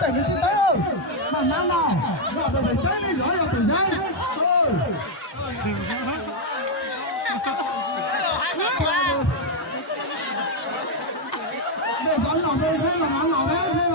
咱们去等哦，慢慢的，要不回山里，要回山里。别找老辈开嘛，往老辈开嘛。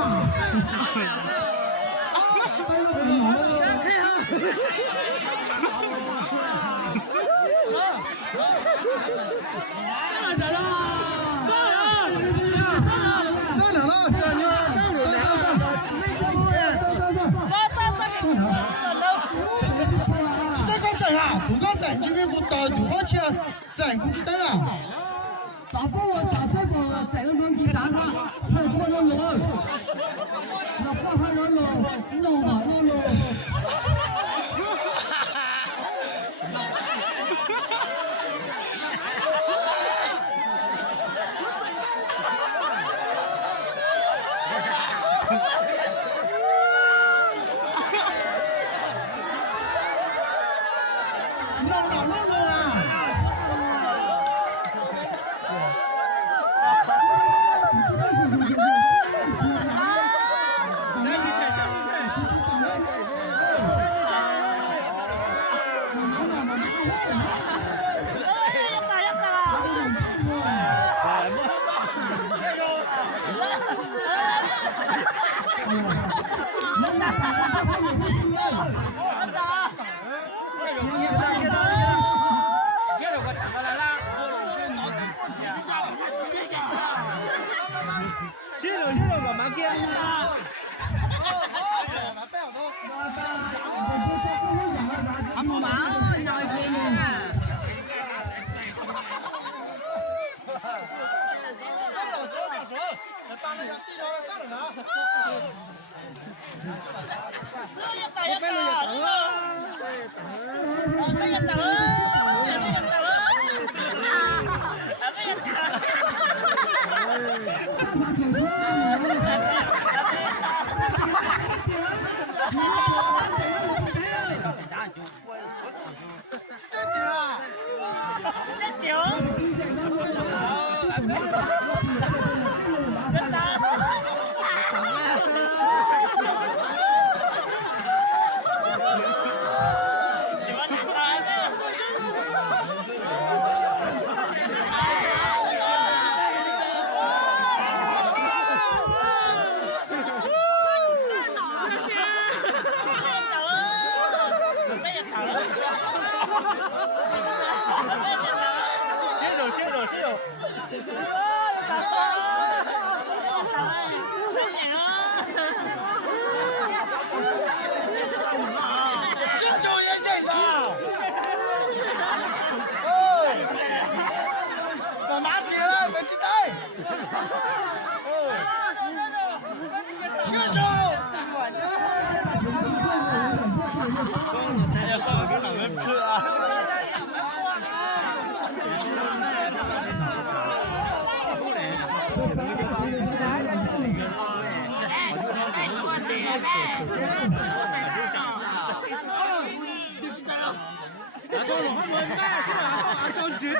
咱估计等了。打包我打这个这个轮子站上，那过了路，那过上了路，弄好了路。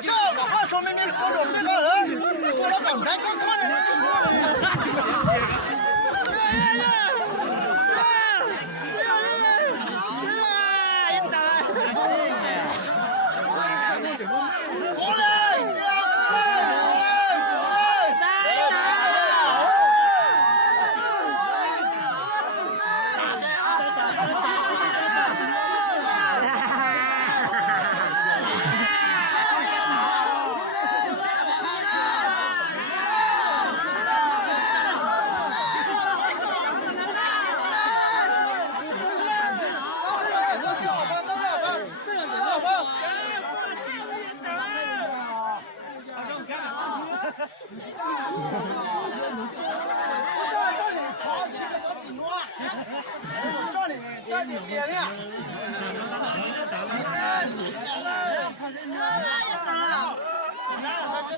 这个话说明你不懂这个人，说了刚才看看人。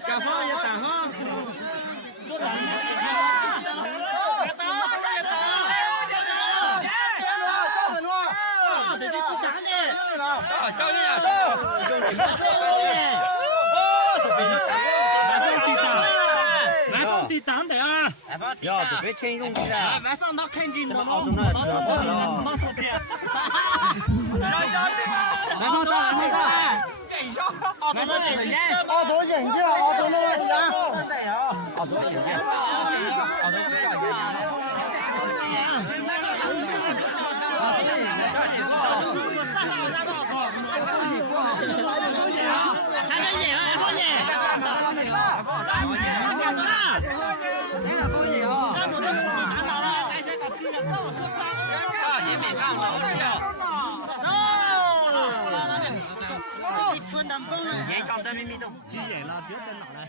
甲方也打哈。来放地挡的啊！要准备听用的。晚上他看见我们，拿手机。来放上，来放上。奥多眼镜，奥多眼镜，奥多那个眼。奥多眼镜，还能演啊，还能演。演讲在秘密都急眼了，就等哪来？